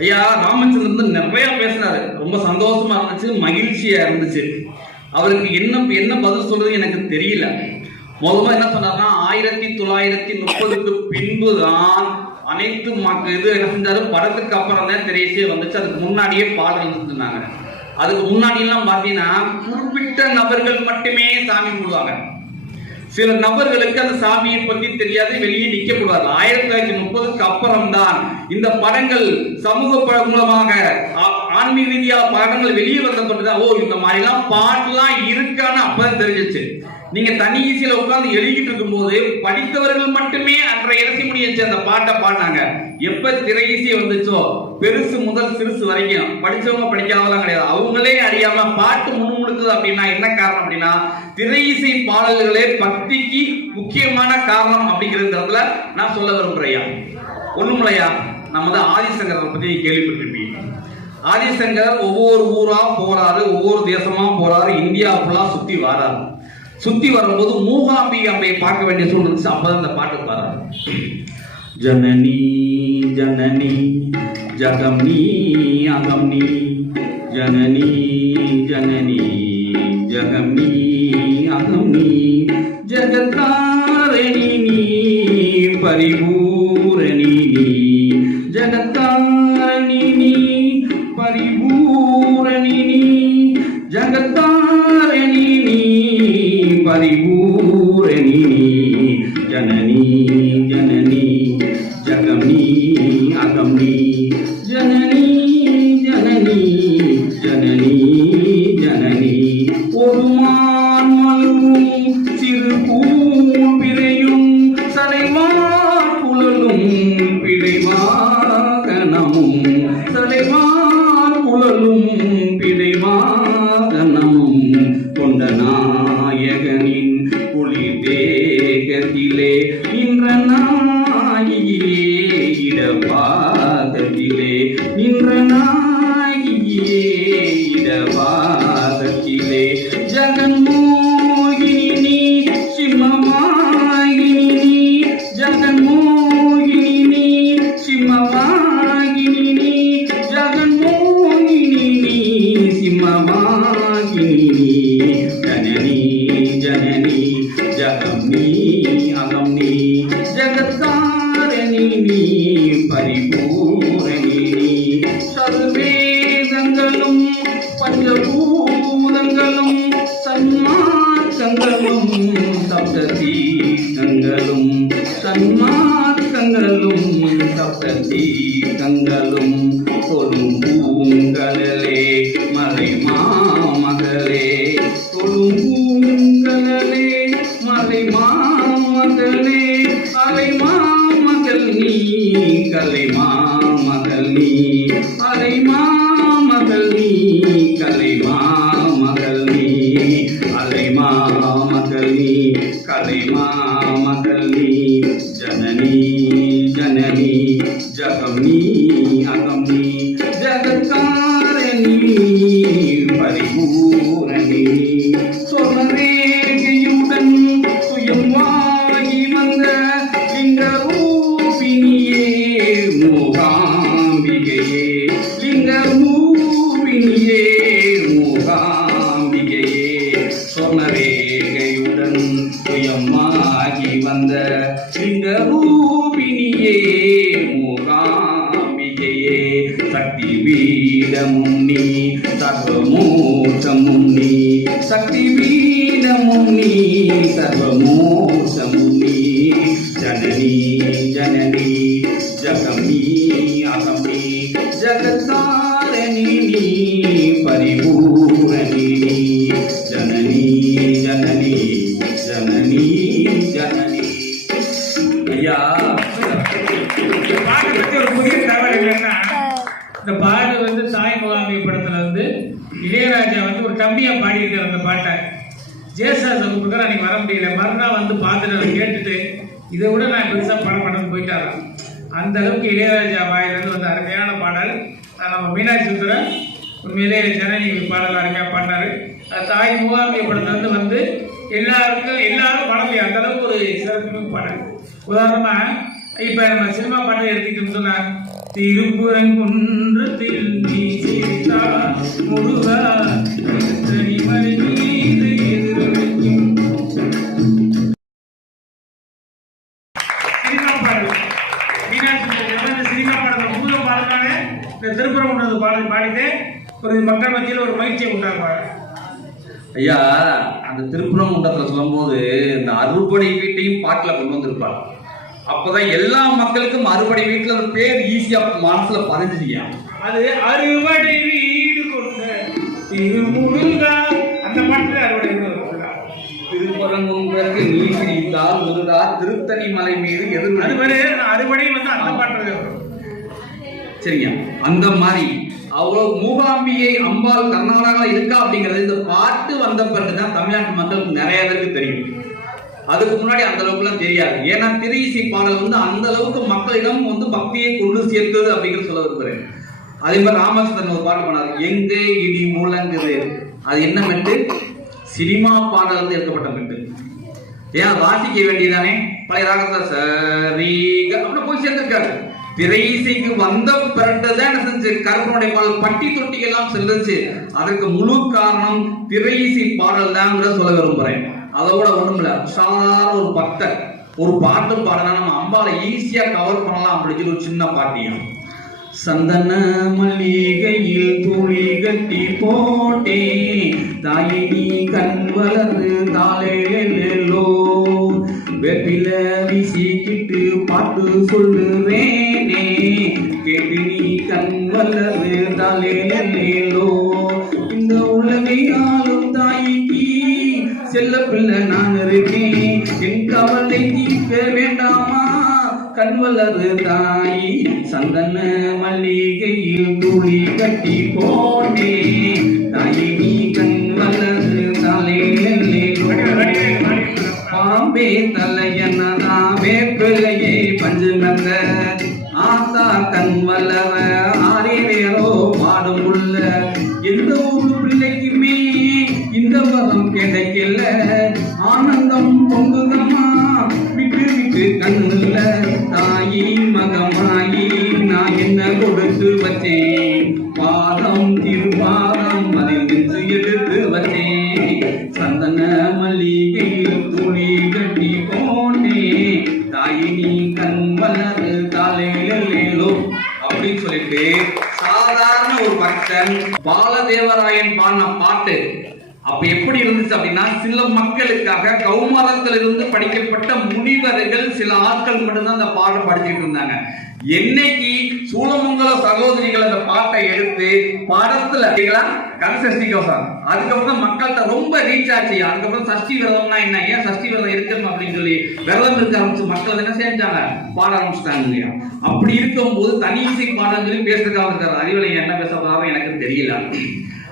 ஐயா ராமச்சந்திரன் வந்து நிறைய பேசினாரு ரொம்ப சந்தோஷமா இருந்துச்சு மகிழ்ச்சியா இருந்துச்சு. அவருக்கு என்ன என்ன பதில் சொல்றது எனக்கு தெரியல. முதல்ல என்ன சொன்னார்னா ஆயிரத்தி தொள்ளாயிரத்தி முப்பதுக்கு பின்பு தான் அனைத்து மக்கள் இது என்ன செஞ்சாரு? படத்துக்கு அப்புறம் தான் திரையிசே வந்துச்சு. அதுக்கு முன்னாடியே பாடல் இருந்தாங்க. அதுக்கு முன்னாடி எல்லாம் பாத்தீங்கன்னா குறிப்பிட்ட நபர்கள் மட்டுமே சாமி கும்பிடுவாங்க. சில நபர்களுக்கு அந்த சாமியை பத்தி தெரியாது வெளியே நிக்க கூடாது ஆயிரத்தி தொள்ளாயிரத்தி முப்பதுக்கு அப்புறம் தான் இந்த படங்கள் சமூக படம் மூலமாக ஆன்மீக ரீதியா படங்கள் வெளியே வந்த பிறகுதான் ஓ இந்த மாதிரி எல்லாம் பாட்டுலாம் இருக்கான்னு அப்பதான் தெரிஞ்சிச்சு. நீங்க தனி ஈசியில உட்கார்ந்து எழுதிட்டு இருக்கும்போது படித்தவர்கள் மட்டுமே அன்றைய இரசி முடியச்சு அந்த பாட்டை பாடினாங்க. எப்ப திரையிசி வந்துச்சோ பெருசு முதல் சிறுசு வரைக்கும். படிச்சவங்க படிக்காதவங்களாம் கிடையாது. அவங்களே அறியாம பாட்டு முன்முடுக்குது அப்படின்னா என்ன காரணம் அப்படின்னா திரையிசை பாடல்களே பக்திக்கு முக்கியமான காரணம் அப்படிங்கிறதுல நான் சொல்ல விரும்புறையா ஒண்ணுமில்லையா நம்ம தான் ஆதிசங்கரை பத்தி கேள்விப்பட்டிருப்பீங்க. ஆதிசங்கர் ஒவ்வொரு ஊரா போறாரு ஒவ்வொரு தேசமா போறாரு இந்தியா ஃபுல்லா சுத்தி வராரு. சுத்தி வரும்போது மூகாம்பி அம்மையை பார்க்க வேண்டிய சூழ்நிலை அப்பதான் இந்த பாட்டு பாடுறாரு ஜனனி ஜனனி ஜகம் நீ அகம் நீ. ஜனனி ஜனனி ஜகம் நீ அகம் நீ. ஜகத்தாரணி நீ பரிபூரணி நீ. ஜகத்தாரணி நீ பரிபூ பரிபூரணி நீ ஜனனி ஜனனி ஜகம் நீ சிம்மமாகினி நீ ஜகன்மோகினி நீ சிம்மமாகினி நீ ஜனனி ஜனனி ஜகம் நீ அகம் நீ ஜகத்தாரணி நீ பரிபூரணி நீ சர்வேதங்களும் பஞ்சபூதங்களும் சன்மார்க்கங்களும் தொழும் பூங்கடலே மலை மாமகளே. தொழும் பூங்கடலே மலை மாமகளே. அலை மாமகள் நீ கலை மாமகள் நீ. அலை மாமகள் நீ கலை மாமகள் நீ. அலை மாமகள் நீ கலை மாமகள் நீ. ரூபிணியே மூகாம்பிகையே. லிங்க ரூபிணியே மூகாம்பிகையே. சொர்ணரேகையுடன் சுயமாகி வந்த லிங்க ரூபிணியே மூகாம்பிகையே. சக்தி பீடமும் நீ சர்வமோசமும் நீ. சக்தி பீடமும் நீ சர்வமோசமும் நீ. ஜனனி ஜனனி ஜகம் நீ அகம் பரிபூரணி நீ ஜனனி ஜனனி ஜனனி ஐயா. இந்த பாட்டை பத்தி ஒரு புதிய தகவல் என்னன்னா இந்த பாட்டு வந்து தாய் முகாமை படத்துல வந்து இளையராஜா வந்து ஒரு கம்மியா பாடியிருக்கார் அந்த பாட்டை. ஜேசாஸ் கூப்பிட்டு அன்னைக்கு வர முடியல. மறுநாள் வந்து பார்த்துட்டு அதை கேட்டுட்டு இதை விட நான் பெருசாக படம் பண்ணது போயிட்டாராம் அந்த அளவுக்கு இளையராஜா வாயிலிருந்து வந்த அருமையான பாடல். நம்ம மீனாட்சி சுந்தரம் உண்மையிலே ஜனநீதி பாடல் அருமையாக பாடினாரு. தாய் மூகாம்பிய படத்துல வந்து எல்லாருக்கும் எல்லாரும் பாடலையும் அந்த அளவுக்கு ஒரு சிறப்பு பாடல். உதாரணமாக இப்போ நம்ம சினிமா பாட்டை எடுத்துக்கிட்டோம்னு சொன்னால் திருப்புறங்குன்றத்தில் நீ சிரித்தால் முருகா உண்டாக்குவாங்க ஐயா அந்த திருப்பரங்குன்றத்துல சொல்லும்போது இந்த அறுபடை வீட்டையும் பாட்டுல கொண்டு வந்திருப்பார் அப்பதான் எல்லா மக்களுக்கும் அறுபடை வீட்டுல பேர் ஈஸியா மனசுல பதிஞ்சுச்சியா அது அறுவடை வீடு கொண்ட அந்த பாட்டுல அறுவடை வீடு நீ முருகா திருத்தணி மலை மீது அது எதிர் மாதிரி அறுவடை வந்து அந்த வரும். சரிங்க. அந்த மாதிரி அவ்வளோ மூகாம்பிகை அம்பாள் கர்நாடகா இருக்கா அப்படிங்கிறது இந்த பாட்டு வந்த பிறகுதான் தமிழ்நாட்டு மக்களுக்கு நிறைய பேருக்கு தெரியும். அதுக்கு முன்னாடி அந்த அளவுக்குலாம் தெரியாது. ஏன்னா திரு இசை பாடல் வந்து அந்த அளவுக்கு மக்களிடம் வந்து பக்தியை கொண்டு சேர்த்தது அப்படிங்கிறது சொல்ல விரும்புகிறேன் அதே மாதிரி ராமச்சந்திரன் ஒரு பாட்டு பண்ணாரு எங்கே இடி மூலங்குது அது என்ன மெட்டு? சினிமா பாடல் வந்து எடுக்கப்பட்ட மெட்டு. ஏன் வாசிக்க வேண்டியதானே பழைய ராகத்தில் சரிக அப்படின்னு போய் சேர்ந்திருக்காரு. திரை இசைக்கு வந்த பிறகுதான் என்ன செஞ்சு? கருப்பனுடைய பாடல் பட்டி தொட்டி எல்லாம் செல்லுச்சு. அதற்கு முழு காரணம் திரை இசை பாடல் தான் சொல்ல விரும்புறேன். அதோட ஒண்ணும் இல்ல. சாதாரண ஒரு பக்தர். ஒரு பாட்டு பாடினா நம்ம அம்பால ஈஸியா கவர் பண்ணலாம் அப்படின்னு சொல்லி ஒரு சின்ன பாட்டியம் சந்தன மல்லிகையில் துளி கட்டி போட்டே தாயினி நீ கண் வளர்ந்து தாளேலோ வெப்பில வீசிக்கிட்டு பாட்டு சொல்லுறேனே கேட்டு நீ கண் வளர்ந்து தாளேலோ இந்த உலகை ஆளும் தாய்க்கு செல்ல பிள்ளை நான் இருக்கேன் என் கவலை தீர்க்க வேண்டாமா கண்வலரு தாய் சந்தன மல்லிகையில் துளி கட்டி தாயை நீ பாம்பே தலையனதா எப்படி அப்படின்னா சில மக்களுக்காக கௌமாரத்திலிருந்து படிக்கப்பட்ட முனிவர்கள் சில ஆட்கள் மட்டும்தான் அந்த பாட்டை படிச்சுட்டு இருந்தாங்க. என்னைக்கு சூழமங்கல சகோதரிகள் அந்த பாட்டை எடுத்து படத்துல கதை சஷ்டி கவசம் அதுக்கப்புறம் மக்கள்கிட்ட ரொம்ப ரீச் ஆச்சு. அதுக்கப்புறம் சஷ்டி விரதம்னா என்ன? ஏன் சஷ்டி விரதம் இருக்கணும் அப்படின்னு சொல்லி விரதம் இருக்க ஆரம்பிச்சு மக்கள் என்ன செஞ்சாங்க? பாட ஆரம்பிச்சிட்டாங்க இல்லையா? அப்படி இருக்கும்போது தனி இசை பாடம் சொல்லி பேசுறதுக்காக இருக்காரு அறிவுரை என்ன பேச போறாரோ எனக்கு தெரியல.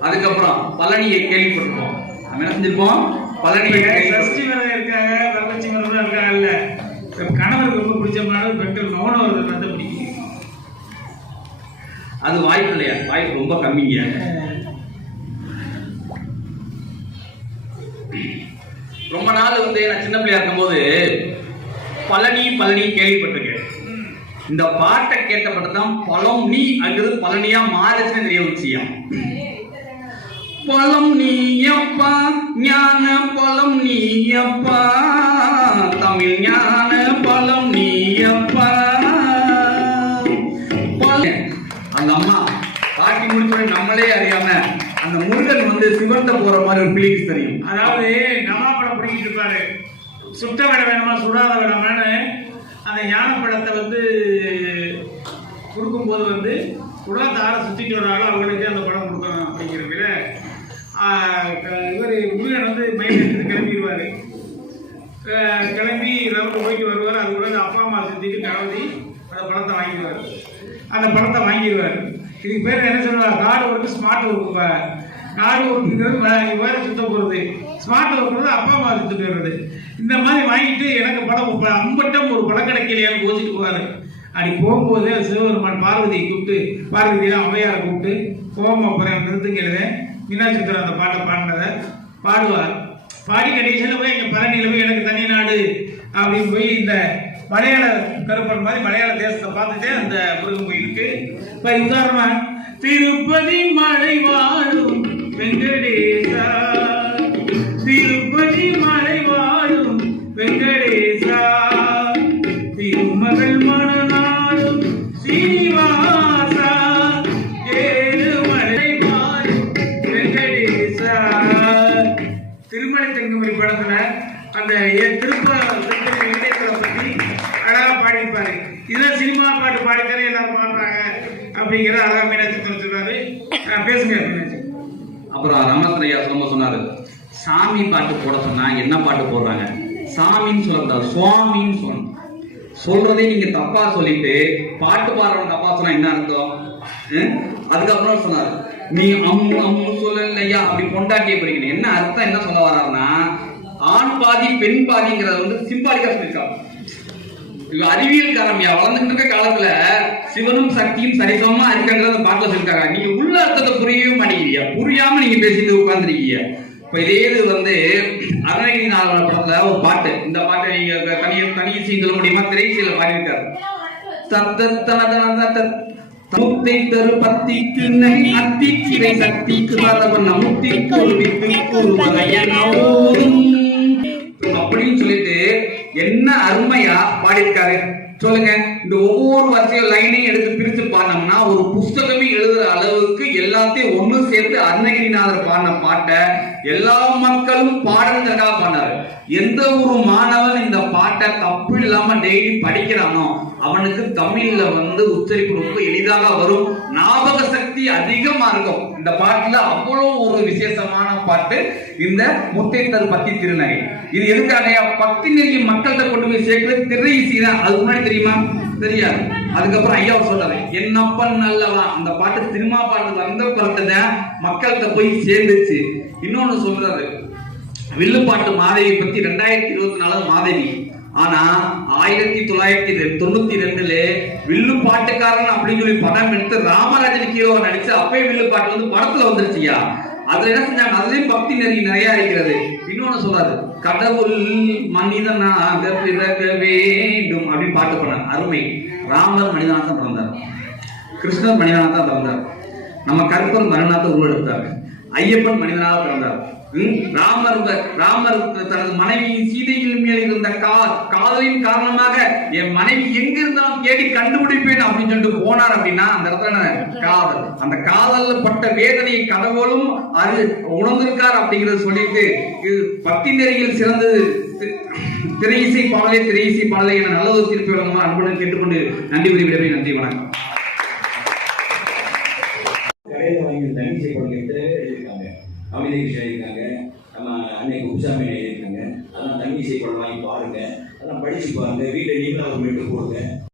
அதுக்கப்புறம் பழனியை கேள்விப்பட்டிருக்கோம். நம்ம என்ன செஞ்சிருப்போம் கேள்விப்பட்டிருக்கோம். சஷ்டி விரதம் இருக்காங்க வரலட்சுமி விரதம் இருக்காங்கல்ல. இப்ப கணவருக்கு ரொம்ப பிடிச்ச மாதிரி பெண்கள் மௌன விரதம் வந்து பிடிக்கும். அது வாய்ப்பு இல்லையா? வாய்ப்பு ரொம்ப கம்மிங்க. ரொம்ப நாள் வந்து நான் சின்ன பிள்ளையா இருக்கும்போது பழனி பழனி கேள்விப்பட்டிருக்கேன். இந்த பாட்டை கேட்டப்பட்டு தான் பழம் நீ அல்லது பழனியா மாறுச்சுன்னு தெரிய வச்சியா பொலம் நீயப்பா ஞான பொலம் நீயப்பா. தமிழ் ஞான பலம் நீயப்பா. அந்த அம்மா பாட்டி முடிச்சோட நம்மளே அறியாம அந்த முருகன் வந்து சிவந்த போற மாதிரி ஒரு ஃபீலிங்ஸ் தெரியும். அதாவது நவாப்பழம் பிடிக்கிட்டு இருப்பாரு. சுட்ட விட வேணுமா சுடாத வேணாமான்னு அந்த ஞானப்பழத்தை வந்து கொடுக்கும்போது வந்து குடாத்த ஆளை சுற்றிட்டு வர அவங்களுக்கு அந்த படம் கொடுக்கணும் அப்படிங்கிறதுல இவர் முருகன் வந்து மயில் எடுத்து கிளம்பிடுவார் கிளம்பி ரவுண்டு போயிட்டு வருவார். அது கூட அப்பா அம்மா செஞ்சுட்டு கிளம்பி அந்த பணத்தை வாங்கிடுவார். அந்த பணத்தை வாங்கிடுவார். இதுக்கு பேர் என்ன சொல்லுவாங்க hard work smart work hard ஒர்க்குங்கிறது வேறு சுத்த போகிறது ஸ்மார்ட் ஒர்க்குறது அப்பா அம்மா சுத்த போயிடுறது இந்த மாதிரி வாங்கிட்டு எனக்கு படம் அம்பட்டம் ஒரு பழக்கடைக்கலையான்னு கோச்சிட்டு போவார். அப்படி போகும்போது சிவபெருமான் பார்வதியை கூப்பிட்டு பார்வதியை அம்மையாரை கூப்பிட்டு கோபம் போகிறேன் நிறுத்துங்கிறத மீனாட்சி சுந்தரம் அந்த பாட்டை பாடினதை பாடுவார். பாடி கடைசியில் போய் எங்கள் பழனியில் போய் எனக்கு தனி நாடு அப்படின்னு போய் இந்த மலையாள கருப்பன் மாதிரி மலையாள தேசத்தை பார்த்துட்டே அந்த முருகன் கோயிலுக்கு இப்போ உதாரணமா திருப்பதி மலை வாழும் வெங்கடேசா திருப்பதி மலை வாழும் வெங்கடே தங்கமணி படத்துல அந்த எ- திருப்ப திருப்பதி வெங்கடேஸ்வரை பத்தி அழகா பாடியிருப்பாரு. இதெல்லாம் சினிமா பாட்டு பாடித்தானே எல்லாரும் பாடுறாங்க அப்படிங்கிற அழகா மீனாட்சி சொல்றாரு. பேசுங்க அப்புறம் ராமஸ்ரையா சொல்லும் சொன்னாரு சாமி பாட்டு போட சொன்னா என்ன பாட்டு போடுறாங்க? சாமின்னு சொல்லக்கூடாது சுவாமின்னு சொல்லணும். சொல்றதே நீங்க தப்பா சொல்லிட்டு பாட்டு பாடுறவங்க தப்பா சொன்னா என்ன அர்த்தம்? அதுக்கப்புறம் சொன்னாரு நீ அம்மு அம்மு சொல்லலையா? அப்படி பொண்டாட்டியை பிடிக்கணும் என்ன அர்த்தம் என்ன சொல்ல வர்றாருன்னா ஆண் பாதி பெண் பாதிங்கிறத வந்து சிம்பாலிக்கா சொல்லியிருக்காங்க. இது அறிவியல் காரமியா. வளர்ந்துட்டு இருக்க காலத்துல சிவனும் சக்தியும் சரிசமமா இருக்காங்கிறத அந்த பாட்டுல சொல்லிருக்காங்க நீங்க உள்ள அர்த்தத்தை புரியவே மாட்டேங்கிறீங்க. புரியாம நீங்க பேசிட்டு உட்கார்ந்துருக்கீங்க. இப்ப இதே இது வந்து அருணகிரி நாவல படத்துல ஒரு பாட்டு. இந்த பாட்டை நீங்க தனிய தனியை சொல்ல முடியுமா? திரைசீல பாடியிருக்காரு. தத்தத்தனதனதத்த முத்தை தரு பத்திக்கு நகை அத்தி சிறை சக்திக்கு சாதவன் அமுத்தி குருவிக்கு குருவகையனோதும் அப்படின்னு சொல்லிட்டு என்ன அருமையா பாடியிருக்காரு. சொல்லுங்க. இந்த ஒவ்வொரு வரிசையும் லைனையும் எடுத்து பிரிச்சு பாடினோம்னா ஒரு புஸ்தகமே எழுதுற அளவுக்கு எல்லாத்தையும் ஒண்ணு சேர்த்து அருணகிரிநாதர் பாடின பாட்டை எல்லா மக்களும் பாடணுங்கிறதுக்காக பண்ணாரு எந்த ஒரு மாணவன் இந்த பாட்டை தப்பு இல்லாம டெய்லி படிக்கிறானோ அவனுக்கு தமிழ்ல வந்து உச்சரிப்பு ரொம்ப எளிதாக வரும். ஞாபக சக்தி அதிகமா இருக்கும். இந்த பாட்டுல அவ்வளவு ஒரு விசேஷமான பாட்டு இந்த முத்தைத்தர் பக்தி திருநகை. இது எதுக்காக பக்தி நெறி மக்கள்கிட்ட கொண்டு போய் சேர்க்கிறது திரை இசை தான் அதுக்கு முன்னாடி தெரியுமா? தெரியாது. அதுக்கப்புறம் ஐயாவை சொல்றாரு என்னப்பன் நல்லவா அந்த பாட்டு சினிமா பாட்டு வந்த பிறகுதான் மக்கள்கிட்ட போய் சேர்ந்துச்சு. இன்னொன்னு சொல்றாரு. வில்லுப்பாட்டு மாதவி பத்தி ரெண்டாயிரத்தி இருபத்தி நாலு மாதவி. ஆனா ஆயிரத்தி தொள்ளாயிரத்தி தொண்ணூத்தி ரெண்டுல வில்லு பாட்டுக்காரன் அப்படின்னு சொல்லி படம் எடுத்து ராமராஜன் ஹீரோ நடிச்சு அப்பயே வில்லு பாட்டு வந்து படத்துல வந்துருச்சுயா? அதுல என்ன செஞ்சாங்க? அதுலயும் பக்தி நெறி நிறைய இருக்கிறது. இன்னொன்னு சொல்றாரு கடவுள் மனிதனாக பிறக்க வேண்டும் அப்படின்னு பாட்டு பண்ணார் அருமை. ராமர் மனிதனாக தான் பிறந்தார். கிருஷ்ணர் மனிதனாக தான் பிறந்தார். நம்ம கருப்பர் மரணாத்த உருவெடுத்தார். ஐயப்பன் மனிதனாக பிறந்தார். ராமர் ராமர் தனது மனைவி சீதையின் மேல் இருந்த காதலின் காரணமாக என் மனைவி எங்க இருந்தாலும் தேடி கண்டுபிடிப்பேன் அப்படின்னு சொல்லிட்டு போனார் அப்படின்னா அந்த இடத்துல என்ன? காதல். அந்த காதல்ல பட்ட வேதனையை கடவுளும் அது உணர்ந்திருக்கார் அப்படிங்கறத சொல்லிட்டு இது பக்தி நெறியில் சிறந்தது. திரையிசை பாடலே திரையிசை பாடலே என நல்ல ஒரு தீர்ப்பு வழங்குமாறு அன்புடன் கேட்டுக்கொண்டு நன்றி கூறி விடவே நன்றி வணக்கம். கடையில் வாங்கி தனி செய்யப்படும் எழுதியிருக்காங்க? கவிதை எழுதியிருக்காங்க அன்னை குப்புசாமி எழுதியிருக்காங்க அதெல்லாம் தனி செய்யப்படம் வாங்கி பாருங்க. அதெல்லாம் படிச்சு பாருங்க. வீட்டை நீங்களும் ஒரு மீட்டு போடுங்க.